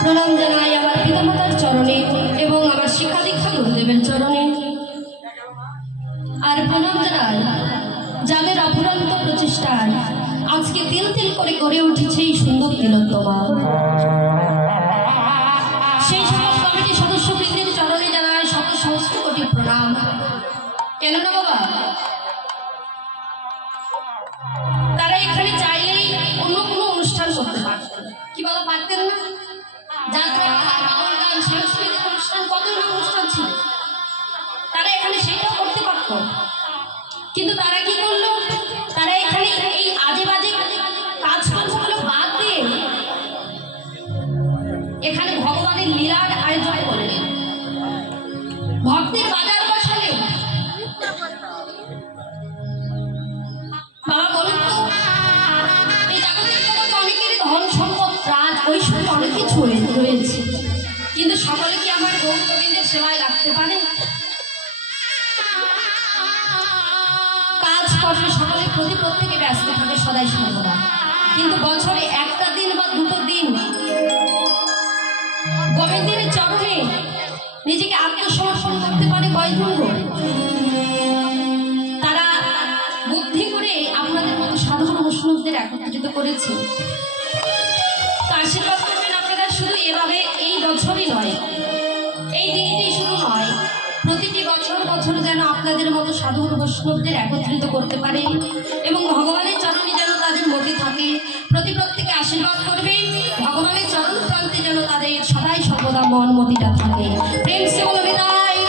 প্রণাম জানাই আমার পিতামাতার চরণে এবং আমার শিক্ষা দীক্ষা গুরুদেবের চরণে। আর প্রণাম জানাই যাদের অফুরন্ত প্রচেষ্টায় আজকে তিল তিল করে গড়ে উঠেছে এই সুন্দর তিলোত্তমা। সেই সমাজ কমিটির সদস্যবৃন্দের চরণে জানাই শত সহস্র কোটি প্রণাম। কেন না বাবা, তারা এখানে চাইলেই অন্য কোনো অনুষ্ঠান করতে পারতেন। কি বাবা পারতেন না? যাত্রা, গান, সাংস্কৃতিক অনুষ্ঠান, কত না অনুষ্ঠান ছিল, তারা এখানে সেটাও করতে পারত। কিন্তু তারা কি করলো? তারা এখানে এই আজে বাজে কাজকর্মগুলো বাদ দিয়ে এখানে ভগবানের লীলার আয়োজন করলেন, ভক্তের বাজার বসালেন। বাবা বলুন তো, এই জগতের জগতে অনেকের ধন সম্পদ, রাজ, ঐশ্বর্য অনেক কিছু রয়েছে, কিন্তু সকলে কি আমার গৌর গোবিন্দের সেবায় লাগতে পারে? কাজ কর্মে সকলে প্রত্যেকে ব্যস্ত থাকে সদাই সর্বদা, কিন্তু বছরে একটা দিন বা দুটো দিন গোবিন্দের চরণে নিজেকে আত্মসমর্পণ করতে পারে কয়জন গো? তারা বুদ্ধি করে আপনাদের মতো সাধারণ বৈষ্ণবদের একত্রিত করেছে। তো আশীর্বাদ করবেন আপনারা শুধু এভাবে, এই বছরই নয়, এই দিনটি শুধু নয়, প্রতিটি বছর বছর যেন আপনাদের মতো সাধুর বৈষ্ণবদের একত্রিত করতে পারে এবং ভগবানের চরণে যেন তাদের মতি থাকে। প্রত্যেকে আশীর্বাদ করবেন, ভগবানের চরণ প্রান্তে যেন তাদের সদাই সর্বদা মন মতিটা থাকে। প্রেম সে বলো বিদায়।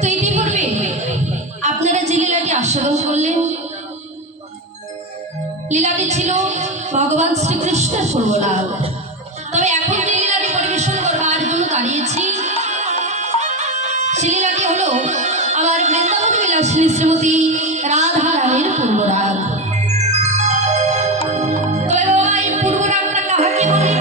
তো ইতিপূর্বে আপনারা যে লীলাটি আস্বাদন করলেন, লীলাটি ছিল ভগবান শ্রীকৃষ্ণের পূর্বলাভ। তবে এখন যে লীলাটি পরিবেশন করবার জন্য দাঁড়িয়েছি, সে লীলাটি হলো আমার বৃন্দাবন বিলাসিনী শ্রীমতী রাধা রানীর পূর্বরাগ। তবে বাবা, এই পূর্বরাগটা কাহাকে বলে,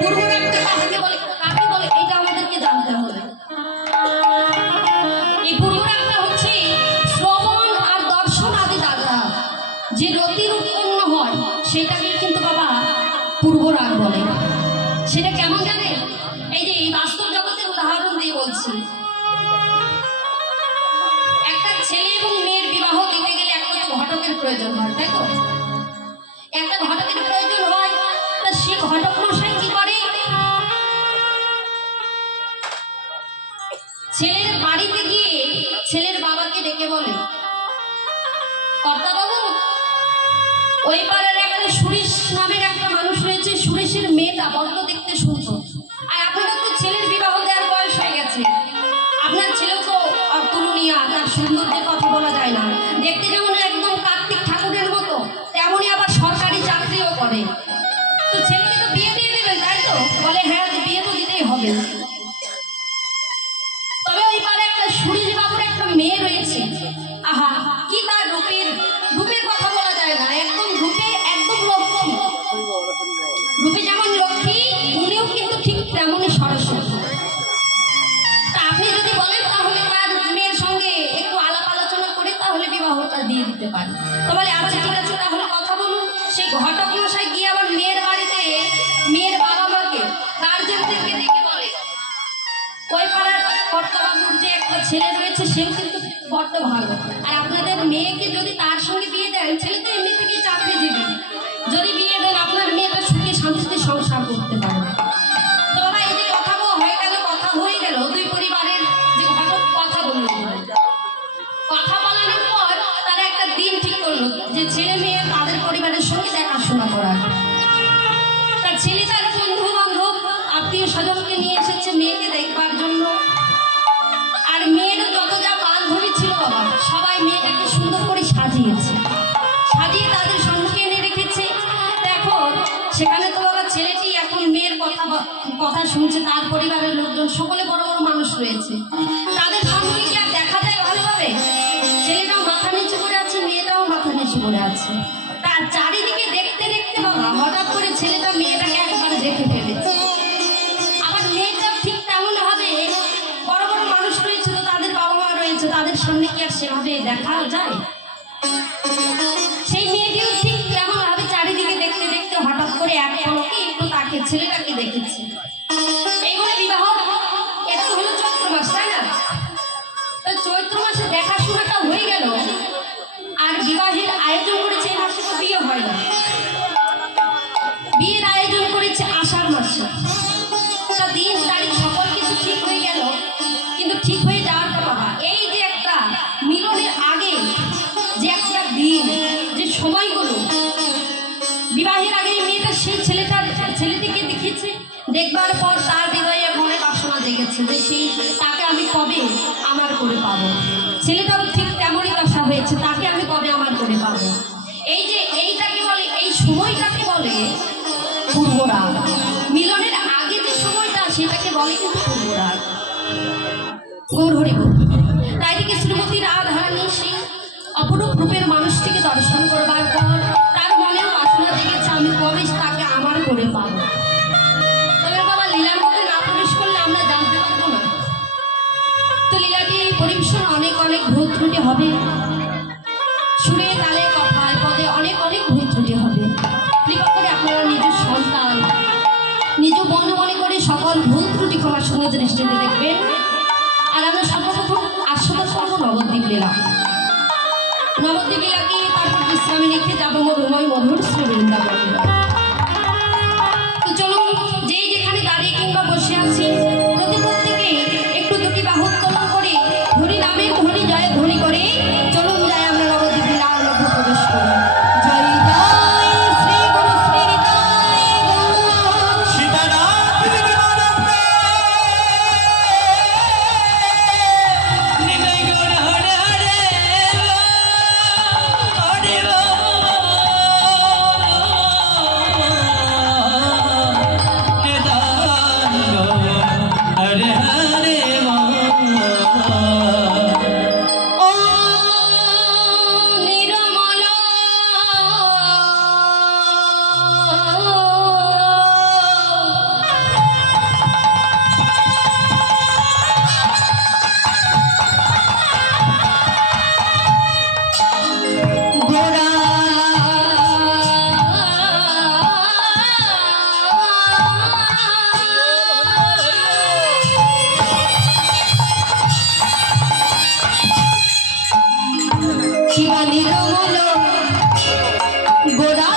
পূর্বরাগটা কাহাকে বলে, কাকে বলে, এটা আমাদেরকে জানতে হবে। এই পূর্বরাগটা হচ্ছে শ্রবণ আর দর্শন আদি দ্বারা যে রতির উৎপন্ন হয় সেটাকে কিন্তু বাবা পূর্বরাগ বলে। সেটা কেমন জানে? এই যে এই বাস্তব জগতের উদাহরণ দিয়ে বলছি। একটা ছেলে এবং মেয়ের বিবাহ দিতে গেলে একটা ঘটকের প্রয়োজন হয়, তাই তো? একটা ঘটকের প্রয়োজন হয়। তা সে ঘটক মশাই কি করে? ছেলের বাড়িতে গিয়ে ছেলের বাবাকে ডেকে বলে, কর্তা বাবু, ওই পাড়ার একটা সুরেশ নামের একটা মানুষ রয়েছে, সুরেশের মেয়েটা বড্ড দেখতে সুন্দর, আর আপনার তো ছেলের বিবাহ দেওয়ার বয়স হয়ে গেছে, আপনার ছেলেও তো তুলনীয়া, তার সৌন্দর্যের কথা বলা যায় না, দেখতে যেমন একদম কার্তিক ঠাকুরের মতো, তেমনই আবার সরকারি চাকরিও করে। তো ছেলেকে তো বিয়ে দিয়ে দেবেন, তাই তো? বলে হ্যাঁ, বিয়ে তো দিতেই হবে। তবে ওই পাড়ে একটা সুরেশ বাবুর একটা মেয়ে রয়েছে, আহা কি তার রূপের কথা বলা যায় না, একদম রূপে একদম লক্ষ্মী। রূপে যেমন লক্ষ্মী, উনিও কিন্তু ঠিক তেমনই সরস্বতী। তা আপনি যদি বলেন তাহলে তার মেয়ের সঙ্গে একটু আলাপ আলোচনা করে তাহলে বিবাহটা দিয়ে দিতে পারি। তো বলে আচ্ছা ঠিক আছে, তাহলে কথা বলুন। সেই ঘটক মশাই গিয়ে আবার মেয়ের বাড়িতে মেয়ের বাবা মাকে, গার্জেনদেরকে ডেকে বলে, ওই পাড়ার কর্তাবাবুর যে একটা ছেলে রয়েছে সেও কিন্তু বড্ড ভালো, আর আপনাদের মেয়েকে যদি তার সঙ্গে বিয়ে দেন, ছেলে তো এমনি থেকে চাকরিজীবী, যদি বিয়ে দেন আপনার মেয়েটা সুখে শান্তিতে সংসার করতে পারবে। তো বাবা, এই যে কথা হয়ে গেল দুই পরিবারের যে ঘটক কথা বলল, কথা বলানোর পর তারা একটা দিন ঠিক করলো যে ছেলে মেয়ে তাদের পরিবারের সঙ্গে দেখাশোনা করার। তার ছেলে তার বন্ধু বান্ধব আত্মীয় স্বজনকে নিয়ে এসেছে মেয়েকে দেখবার জন্য, আর মেয়েরও যত যা বান্ধবী ছিল বাবা, সবাই মেয়েটাকে সুন্দর করে সাজিয়ে তাদের সম্মুখে এনে রেখেছে। দেখো সেখানে তো বাবা ছেলেটি এখন মেয়ের কথা শুনছে, তার পরিবারের লোকজন সকলে বড় বড় মানুষ রয়েছে, তাদের সম্মুখে কি আর দেখা যায় ভালোভাবে? ছেলেটাও মাথা নিচু করে আছে, মেয়েটাও মাথা নিচু করে আছে। তার চারিদিকে দেখতে দেখতে বাবা হঠাৎ করে ছেলেটা মেয়েটাকে একবার দেখে ফেলেছে। আবার মেয়েটা ঠিক তেমন ভাবে বড় বড় মানুষ রয়েছে, তো তাদের বাবা মা রয়েছে, তাদের সামনে কি আর সেভাবে দেখা যায়? সেই মেয়েটিও ঠিক তেমন ভাবে চারিদিকে দেখতে দেখতে হঠাৎ করে এক পলকে একটু তাকে ছেলেটাকে দেখেছে। এইগুলো বিবাহ, এটা তো হলো চৈত্র মাস, তাই না? তো চৈত্র মাসে দেখাশোনাটা হয়ে গেল, আর বিবাহের আয়োজন করেছে এই মাসে, তো বিয়ে হয় না, বিয়ের আয়োজন করেছে আষাঢ় মাসে। তা দিন তারিখ সকল কিছু ঠিক হয়ে গেল, কিন্তু ঠিক হয়ে যাওয়াটা বাবা, এই যে একটা মিলনের আগে যে একটা দিন, যে সময়গুলো বিবাহের আগে মেয়েটা সেই ছেলেটিকে দেখেছে, দেখবার পর তার হৃদয়ে মনে বাসনা জেগেছে যে সেই তাকে আমি কবে আমার করে পাবো। ছেলেটাও ঠিক তেমনই দশা হয়েছে, তাকে আমি কবে আমার করে পাবো। এই যে এইটাকে বলে, এই সময়টাকে বলে পূর্বরাগ। মিলনের আগে যে সময়টা, সেটাকে বলে কিন্তু পূর্বরাগ। গৌর হরি বল। তাই থেকে শ্রীমতী রাধারানী সেই অপরূপ রূপের মানুষটিকে দর্শন করবার পর তার মনেও বাসনা জেগেছে আমি কবে তাকে আমার করে পাবো। তবে বাবা, লীলার মধ্যে না প্রবেশ করলে আমরা জানতে পারবো না। তো লীলাটি পরিবেশন অনেক অনেক ভুল ত্রুটি হবে, সুরে তালে কথায় পদে অনেক অনেক ভুল ত্রুটি হবে। কৃপা করে আপনারা নিজের সন্তান, নিজ মন মনে করে সকল ভুল ত্রুটি ক্ষমার সঙ্গে দৃষ্টিতে দেখবেন। আর আমরা সর্বপ্রথম আস্বাদন করবো নবদ্বীপ লীলা। নবদ্বীপ লীলাকে তারপর বিশ্রামে রেখে যাবো মধুময় মধুর শ্রী বৃন্দাবন। তো চলুন, যেই যেখানে দাঁড়িয়ে কিংবা বসে আছি, প্রত্যেকেই একটু দুটি বাহু উত্তোলন করে হরি নামের ধ্বনি জয় ধ্বনি করে চলুন যাই আমরা নবদ্বীপ লীলার মধ্যে প্রবেশ করি। জয় জয় শ্রী গুরু শ্রী হৃদয় শিবা নির্মল গোরা